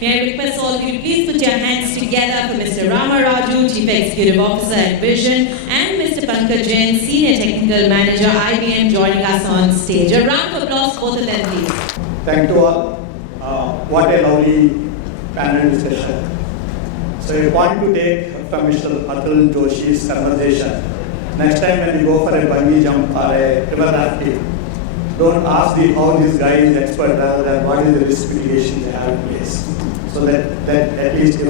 May I request all of you to please put your hands together for Mr. Rama Raju, Chief Executive Officer at Envision, and Mr. Pankaj Jain, Senior Technical Manager, IBM, joining us on stage. A round of applause for both of them, please. Thank you all. What a lovely panel discussion. So I want to take from Mr. Atul Joshi's conversation. Next time when we go for a bungee jump or a river rafting, don't ask how this guy is expert rather than what is the risk mitigation they have in place. So that at least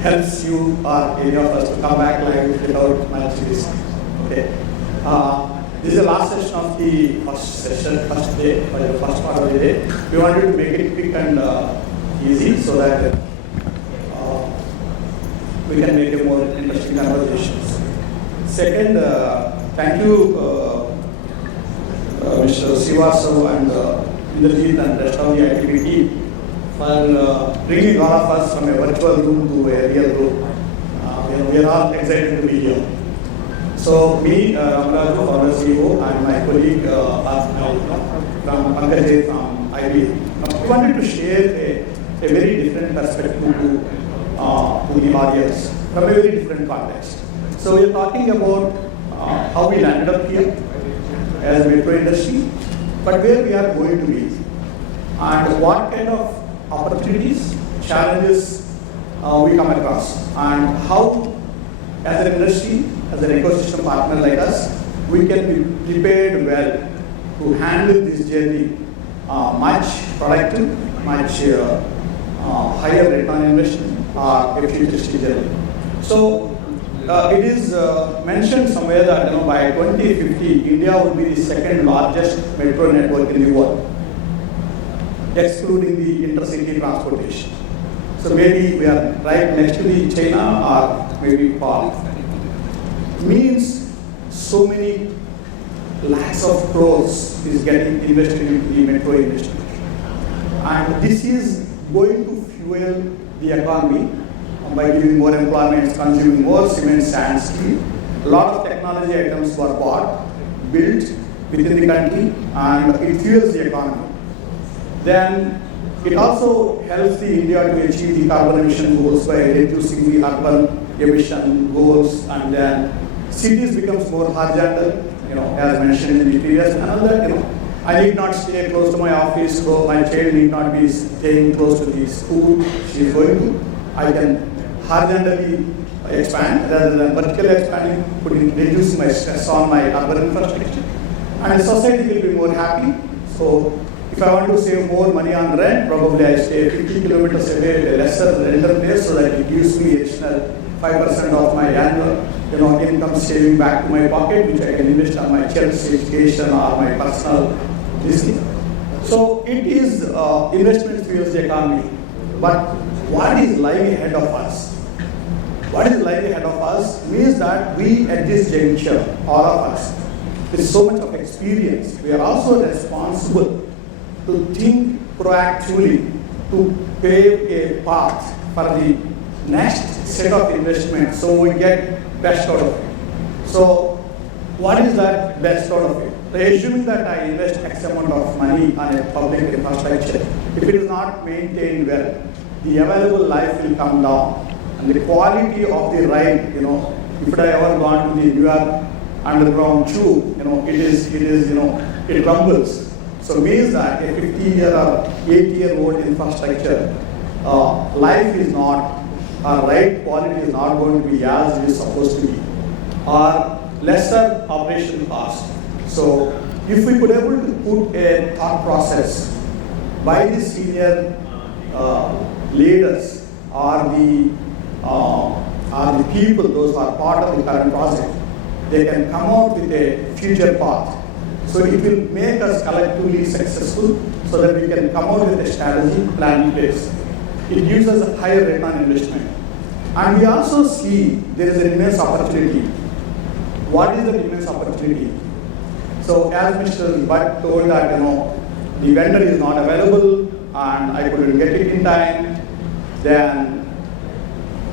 helps you or any of us to come back live without much risk. Okay. This is the last session of the first day, or the first part of the day. We wanted to make it quick and easy so that we can make a more interesting conversations. Second, thank you, Mr. Srivastav and Indrajit and rest of the ITB team for bringing all of us from a virtual room to a real room. We are all excited to be here. So me, Raju, our CEO, and my colleague from Pankaj Jain from IBM, we wanted to share a very different perspective to the audience from a very different context. So we are talking about how we landed up here as a metro industry, but where we are going to be, and what kind of opportunities, challenges we come across, and how, as an industry, as an ecosystem partner like us, we can be prepared well to handle this journey much productive, much higher return on investment, or a futuristic journey. So it is mentioned somewhere that by 2050, India will be the second largest metro network in the world, excluding the intercity transportation. So maybe we are right next to the China or maybe Paul. Means so many lakhs of crores is getting invested into the metro industry. And this is going to fuel the economy by giving more employment, consuming more cement, sand, steel. A lot of technology items were bought, built within the country, and it fuels the economy. Then it also helps the India to achieve the carbon emission goals by reducing the urban emission goals, and then cities becomes more horizontal, as mentioned in the previous. Another, I need not stay close to my office, so my child need not be staying close to the school she is going to. I can horizontally expand rather than vertically expanding, reducing my stress on my urban infrastructure. And the society will be more happy. So if I want to save more money on rent, probably I stay 50 kilometers away at a lesser rental place so that it gives me additional 5% of my annual income saving back to my pocket, which I can invest on my child's education or my personal business. So it is investment fuels the economy. But what is lying ahead of us? What is lying ahead of us means that we at this juncture, all of us, with so much of experience, we are also responsible to think proactively to pave a path for the next set of investments so we get best out of it. So what is that best out of it? So assuming that I invest X amount of money on a public infrastructure, if it is not maintained well, the available life will come down. And the quality of the ride, if I ever gone to the New York underground tube, it rumbles. So means that a 50-year or 80-year-old infrastructure, life is not, ride quality is not going to be as it is supposed to be, or lesser operation cost. So if we could able to put a thought process by the senior leaders or the people, those who are part of the current project, they can come out with a future path. So it will make us collectively successful so that we can come out with a strategy plan in place. It gives us a higher return on investment. And we also see there is an immense opportunity. What is the immense opportunity? So as Mr. Bhatt told that, the vendor is not available and I couldn't get it in time, then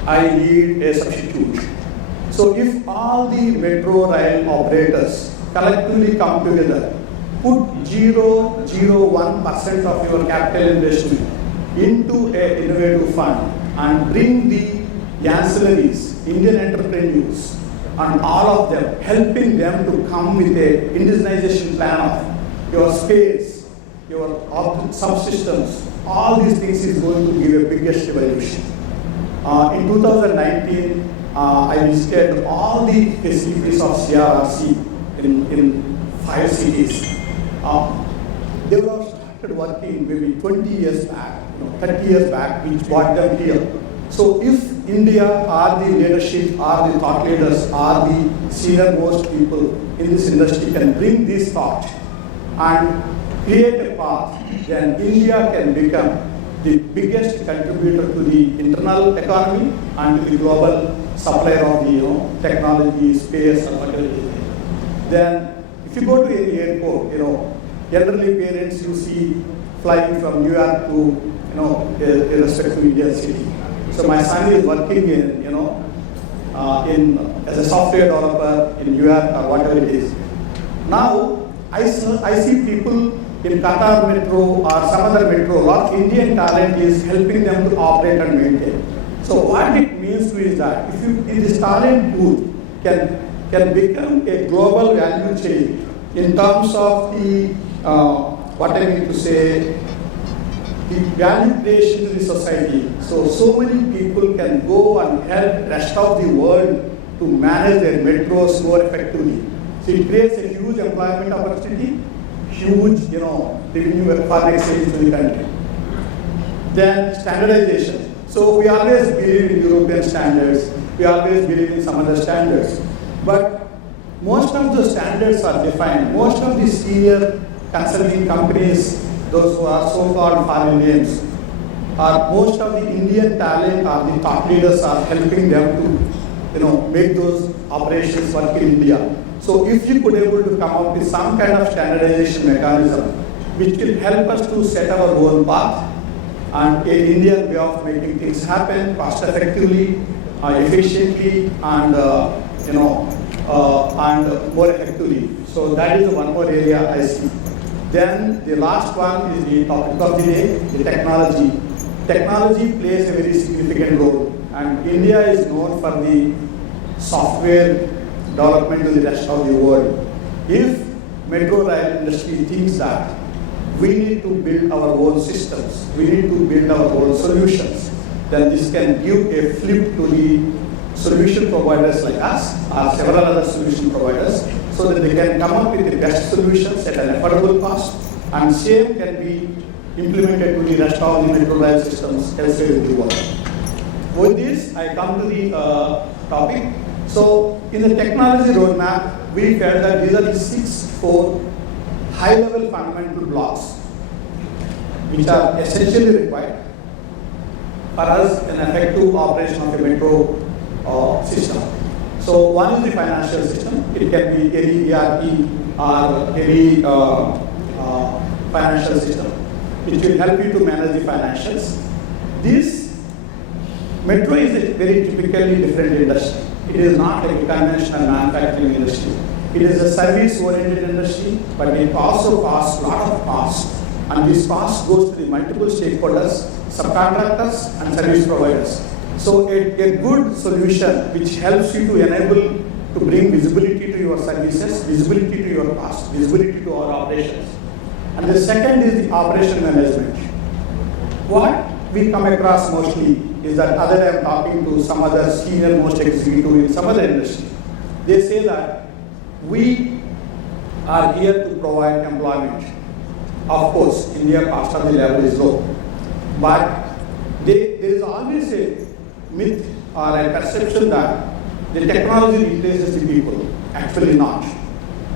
I need a substitute. So if all the metro rail operators collectively come together, put 0.01% of your capital investment into an innovative fund and bring the ancillaries, Indian entrepreneurs, and all of them, helping them to come with a indigenization plan of your space, your subsystems, all these things is going to give a biggest revolution. In 2019, I visited all the facilities of CRRC in 5 cities. They were started working maybe 20 years back, 30 years back, which brought them here. So if India or the leadership or the thought leaders or the senior most people in this industry can bring this thought and create a path, then India can become the biggest contributor to the internal economy and to the global supplier of the technology, space, and whatever it is. Then if you go to any airport, elderly parents you see flying from New York to a respective Indian city. So my son is working as a software developer in New York or whatever it is. Now I see people in Qatar metro or some other metro, a lot of Indian talent is helping them to operate and maintain. So what it means to is that if this talent pool can become a global value chain in terms of the what I mean to say, the value creation to the society. So many people can go and help rest of the world to manage their metros more effectively. So it creates a huge employment opportunity, huge revenue foreign exchange to the country. Then standardization. So we always believe in European standards, we always believe in some other standards. But most of the standards are defined. Most of the senior consulting companies, those who are so-called foreign names, or most of the Indian talent or the top leaders are helping them to make those operations work in India. So if you could able to come up with some kind of standardization mechanism which will help us to set our own path and an Indian way of making things happen cost effectively, efficiently, and and more effectively. So that is one more area I see. Then the last one is the topic of the day, the technology. Technology plays a very significant role, and India is known for the software development to the rest of the world. If metro rail industry thinks that we need to build our own systems, we need to build our own solutions, then this can give a flip to the solution providers like us or several other solution providers, so that they can come up with the best solutions at an affordable cost, and same can be implemented to the rest of the metro rail systems elsewhere in the world. With this, I come to the topic. So in the technology roadmap, we felt that these are the 4 high-level fundamental blocks which are essentially required for us an effective operation of a metro system. So one is the financial system. It can be any ERP or any financial system which will help you to manage the financials. This metro is a very typically different industry. It is not like a conventional manufacturing industry. It is a service-oriented industry, but it also costs a lot of costs. And this cost goes to the multiple stakeholders, subcontractors, and service providers. So a good solution which helps you to enable to bring visibility to your services, visibility to your cost, visibility to our operations. And the second is the operation management. What we come across mostly is that other than talking to some other senior most executive in some other industry, they say that we are here to provide employment. Of course, India cost of the labor is low, but there is always a myth or a perception that the technology replaces the people. Actually not.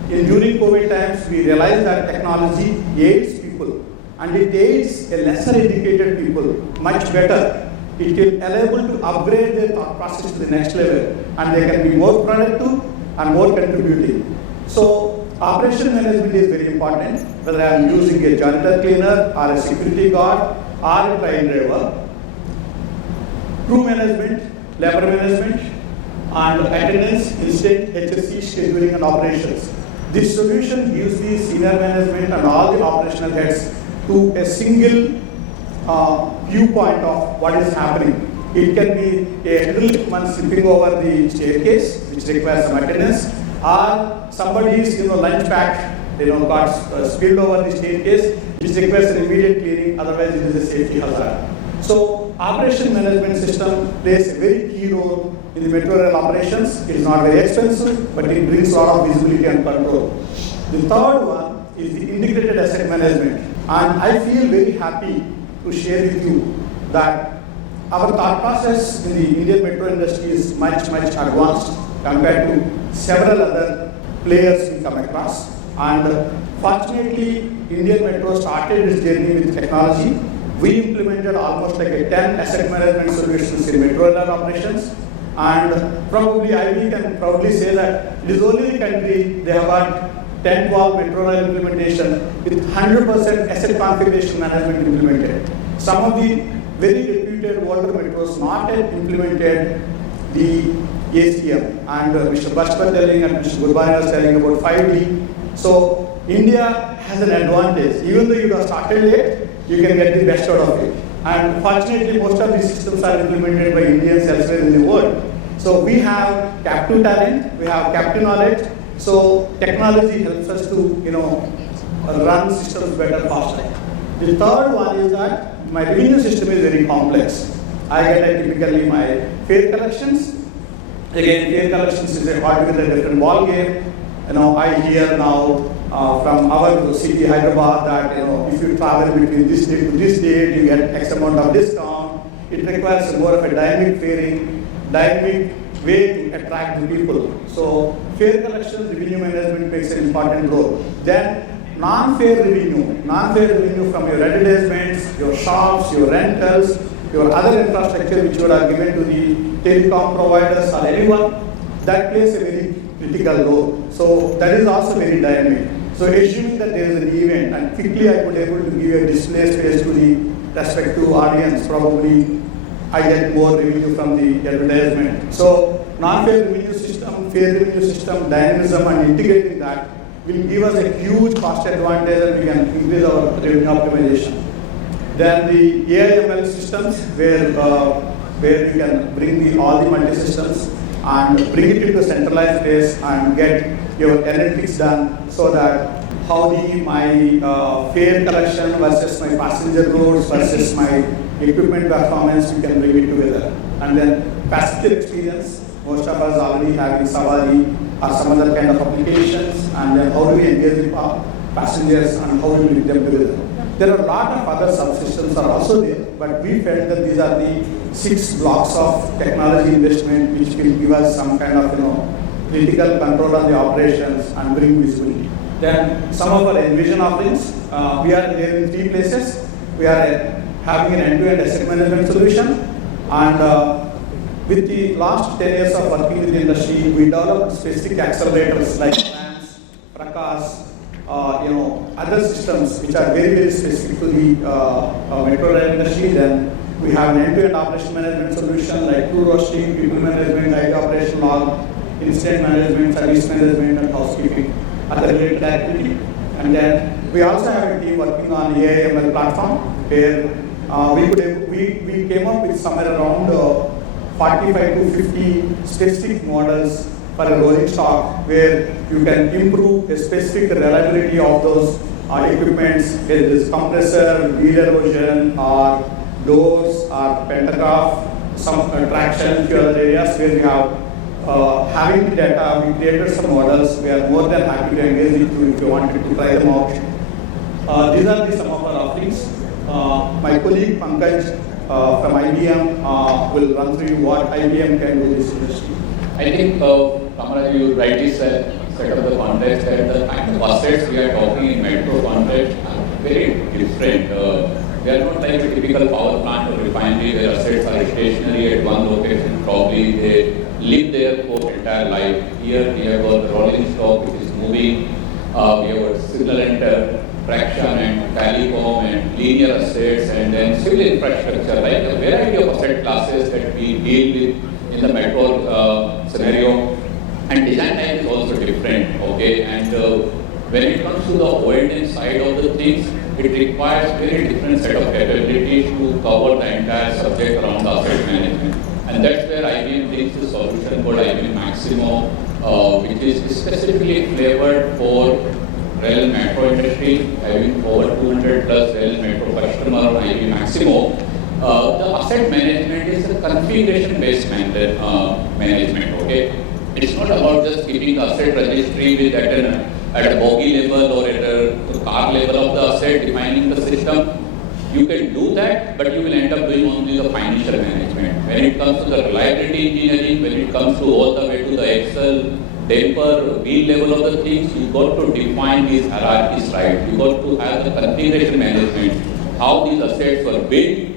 During COVID times, we realized that technology aids people, and it aids a lesser educated people much better. It will enable to upgrade their thought process to the next level, and they can be more productive and more contributing. So operation management is very important, whether I am using a janitor cleaner or a security guard or a train driver. Crew management, labor management, and attendance, incident, HSC, scheduling and operations. This solution gives the senior management and all the operational heads to a single viewpoint of what is happening. It can be a elderly woman slipping over the staircase, which requires some attendance, or somebody's lunch pack got spilled over the staircase, which requires an immediate cleaning. Otherwise, it is a safety hazard. So, operation management system plays a very key role in the metro rail operations. It is not very expensive, but it brings a lot of visibility and control. The third one is the integrated asset management, and I feel very happy to share with you that our thought process in the Indian metro industry is much advanced compared to several other players we come across. And fortunately, Indian Metro started its journey with technology. We implemented almost like 10 asset management solutions in metro rail operations. And probably IB can proudly say that it is only the country they have got 10-12 metro rail implementation with 100% asset configuration management implemented. Some of the very reputed older metros not yet implemented the ACM, and Mr. Bhatt was telling and Mr. Gurbani was telling about 5D. So India has an advantage. Even though you have started late, you can get the best out of it. And fortunately, most of these systems are implemented by Indians elsewhere in the world. So we have captive talent, we have captive knowledge. So technology helps us to run systems better, faster. The third one is that my revenue system is very complex. I get typically my fare collections. Again, fare collections is a altogether different ball game. I hear now from our city, Hyderabad, that if you travel between this date to this date, you get X amount of discount. It requires more of a dynamic faring, dynamic way to attract the people. So fare collection, revenue management plays an important role. Then non-fare revenue from your advertisements, your shops, your rentals, your other infrastructure which you would have given to the telecom providers or anyone, that plays a very critical role. So that is also very dynamic. So assuming that there is an event and quickly I could able to give a display space to the respective audience, probably I get more revenue from the advertisement. So non-fare revenue system, fare revenue system, dynamism and integrating that will give us a huge cost advantage and we can increase our revenue optimization. Then the AI/ML systems where we can bring all the multi-systems and bring it into a centralized place and get your analytics done so that how my fare collection versus my passenger roads versus my equipment performance, we can bring it together. And then passenger experience, most of us already having Savari or some other kind of applications, and then how do we engage with passengers and how do we bring them together. There are a lot of other subsystems are also there, but we felt that these are the 6 blocks of technology investment which will give us some kind of critical control on the operations and bring visibility. Then some of our Envision offerings, we are there in 3 places. We are having an end-to-end asset management solution, and with the last 10 years of working with the industry, we developed specific accelerators like plans, Prakas, other systems which are very specific to the metro rail industry. Then we have an end-to-end operation management solution like crew roasting, people management, IT operation log, incident management, service management, and housekeeping, other related activity. And then we also have a team working on AI/ML platform where we came up with somewhere around 45 to 50 specific models for a rolling stock where you can improve a specific reliability of those equipments, whether it is compressor, wheel erosion, or doors, or pantograph, some traction, few other areas where we have having the data, we created some models. We are more than happy to engage with you if you wanted to try them out. These are some of our offerings. My colleague Pankaj from IBM will run through what IBM can do in this industry. I think, Rama, you rightly set up the context that the kind of assets we are talking in metro context are very different. They are not like a typical power plant or refinery where assets are stationary at one location. Probably they live there for entire life. Here we have a rolling stock which is moving. We have a signal and traction and telecom and linear assets and then civil infrastructure, right? A variety of asset classes that we deal with in the metro scenario. And design time is also different, okay? And when it comes to the O&M side of the things, it requires very different set of capabilities to cover the entire subject around the asset management. And that's where IBM brings the solution called IBM Maximo, which is specifically flavored for rail metro industry, having over 200 plus rail metro customer on IBM Maximo. The asset management is a configuration-based management. Okay, it's not about just keeping the asset registry with at a bogie level or at a car level of the asset, defining the system. You can do that, but you will end up doing only the financial management. When it comes to the reliability engineering, when it comes to all the way to the Excel, damper, wheel level of the things, you got to define these hierarchies right. You got to have the configuration management, how these assets were built,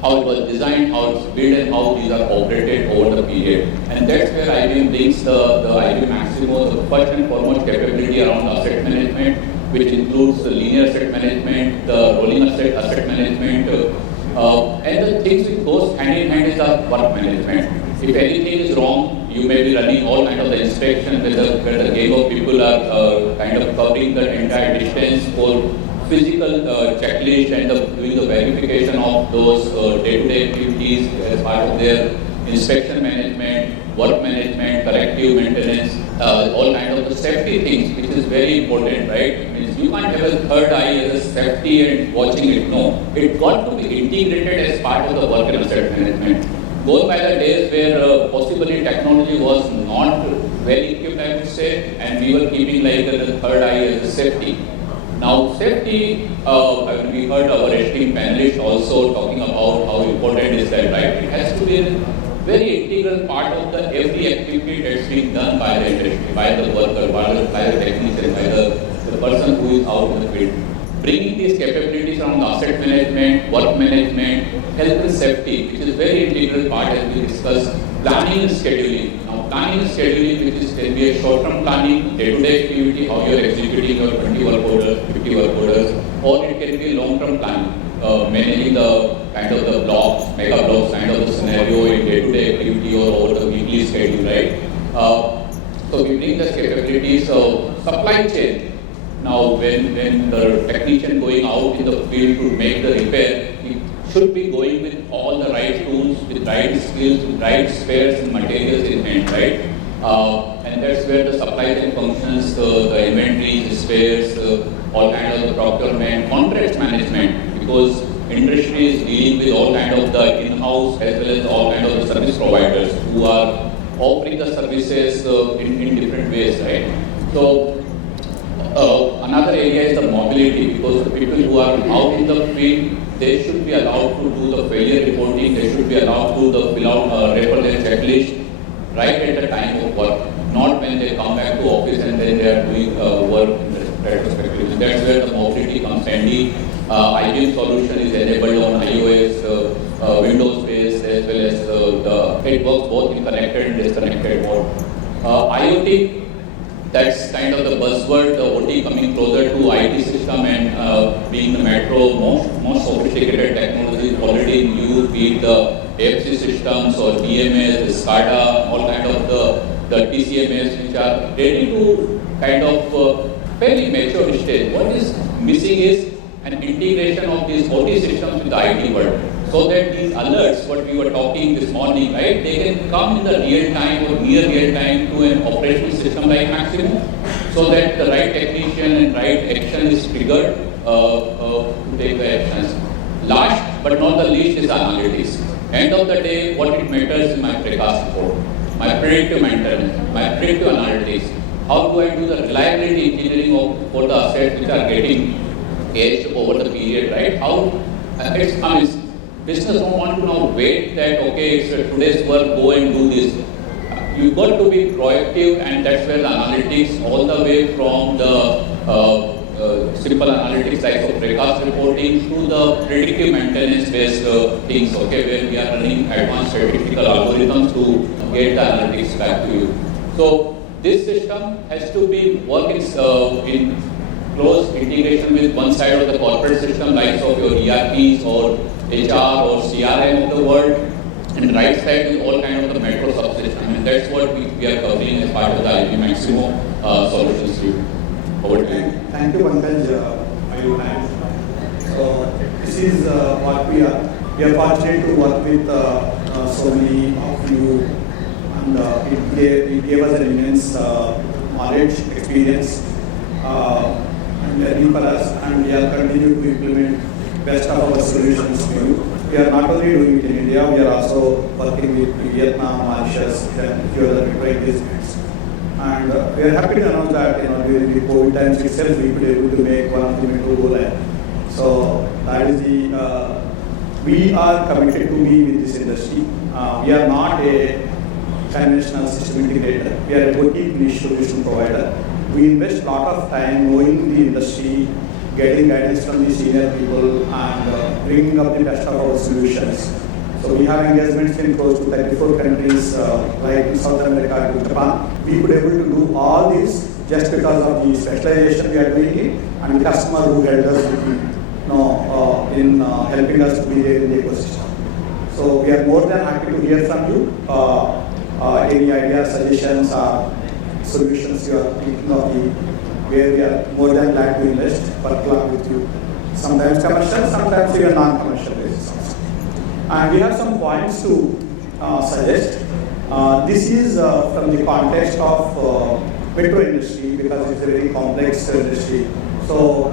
how it was designed, how it's built, and how these are operated over the period. And that's where IBM brings the IBM Maximo, the first and foremost capability around asset management, which includes the linear asset management, the rolling asset management, and the things which goes hand in hand is the work management. If anything is wrong, you may be running all kind of the inspection where the gang of people are kind of covering the entire distance for physical checklist and doing the verification of those day-to-day activities as part of their inspection management, work management, corrective maintenance, all kind of the safety things, which is very important, right? Means you can't have a third eye as a safety and watching it. No, it got to be integrated as part of the work and asset management. Going by the days where possibly technology was not well equipped, I would say, and we were keeping like the third eye as a safety. Now, safety, we heard our esteemed panelists also talking about how important is that, right? It has to be a very integral part of the every activity that's being done by the industry, by the worker, by the technician, by the person who is out in the field. Bringing these capabilities around asset management, work management, health and safety, which is very integral part as we discussed, planning and scheduling. Now, planning and scheduling, which can be a short-term planning, day-to-day activity, how you are executing your 20 work orders, 50 work orders, or it can be long-term planning, managing the kind of the blocks, mega blocks kind of the scenario in day-to-day activity or over the weekly schedule, right? So we bring the capabilities of supply chain. Now, when the technician going out in the field to make the repair, he should be going with all the right tools, with right skills, with right spares and materials in hand, right? And that's where the supply chain functions, the inventory, the spares, all kind of the procurement, contracts management, because industry is dealing with all kind of the in-house as well as all kind of the service providers who are offering the services in different ways, right? So, another area is the mobility, because the people who are out in the field, they should be allowed to do the failure reporting, they should be allowed to fill out, refer their checklist right at the time of work, not when they come back to office and then they are doing work retrospectively. That's where the mobility comes handy. IBM solution is enabled on iOS, Windows-based, as well as it works both in connected and disconnected mode. IoT, that's kind of the buzzword, the OT coming closer to IT system and being the metro, most sophisticated technology already in use, be it the AFC systems or DMS, SCADA, all kind of the TCMS, which are ready to kind of fairly mature stage. What is missing is an integration of these OT systems with the IT world, so that these alerts, what we were talking this morning, right, they can come in the real time or near real time to an operational system like Maximo, so that the right technician and right action is triggered to take the actions. Last but not the least is analytics. End of the day, what it matters is my precast report, my predictive maintenance, my predictive analytics. How do I do the reliability engineering of for the assets which are getting aged over the period, right? How business don't want to now wait that, okay, it's today's work, go and do this. You've got to be proactive, and that's where the analytics, all the way from the simple analytics like precast reporting to the predictive maintenance based things, okay, where we are running advanced statistical algorithms to get the analytics back to you. So this system has to be working in close integration with one side of the corporate system, like of your ERPs or HR or CRM of the world, and right side with all kind of the metro subsystem. And that's what we are covering as part of the IBM Maximo solution suite. Over to you. Thank you, Pankaj, for your time. So this is what we are. We are fortunate to work with so many of you, and it gave us an immense knowledge, experience, and learning for us, and we are continuing to implement best of our solutions for you. We are not only doing it in India, we are also working with Vietnam, Mauritius, and a few other engagements. And we are happy to announce that during the COVID times itself, we were able to make one of the metro go live. So that is the. We are committed to be with this industry. We are not a conventional system integrator. We are a boutique niche solution provider. We invest a lot of time knowing the industry, getting guidance from the senior people, and bringing up the best of our solutions. So we have engagements in close to 34 countries, like in South America and Japan. We could able to do all this just because of the specialization we are doing it, and the customer who helped us in helping us to be there in the ecosystem. So we are more than happy to hear from you. Any ideas, suggestions, or solutions you are thinking of, where we are more than glad to invest, work along with you. Sometimes commercial, sometimes even non-commercial basis. And we have some points to suggest. This is from the context of metro industry, because it's a very complex industry. So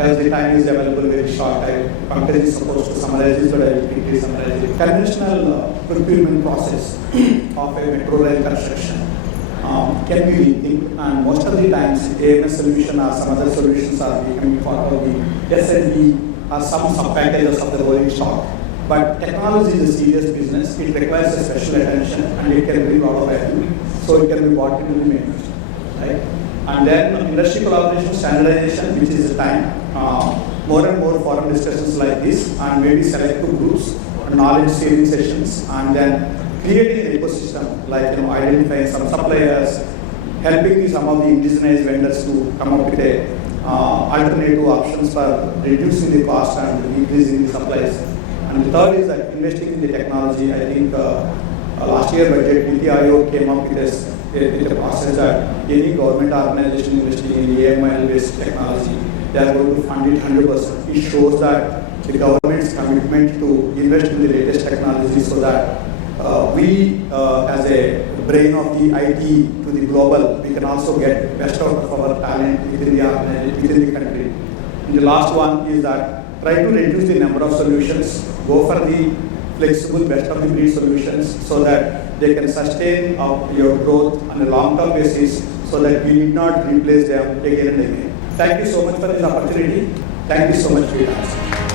as the time is available very short, Pankaj is supposed to summarize this, but I will quickly summarize it. Conventional procurement process of a metro rail construction can be rethink, and most of the times AMS solution or some other solutions are becoming part of the S&D or some sub-packages of the rolling stock. But technology is a serious business. It requires a special attention, and it can bring a lot of value. So it can be brought into the main, right? And then industry collaboration, standardization, which is the time. More and more forum discussions like this, and maybe select two groups, knowledge sharing sessions, and then creating an ecosystem, like identifying some suppliers, helping some of the indigenous vendors to come up with a alternative options for reducing the cost and increasing the supplies. And the third is that investing in the technology. I think last year budget, Niti Aayog came up with a process that any government organization investing in AML-based technology, they are going to fund it 100%. It shows that the government's commitment to invest in the latest technology, so that we, as a brain of the IT to the global, we can also get best out of our talent within the organization, within the country. And the last one is that try to reduce the number of solutions, go for the flexible best of the breed solutions, so that they can sustain your growth on a long-term basis, so that we need not replace them again and again. Thank you so much for this opportunity. Thank you so much for your time.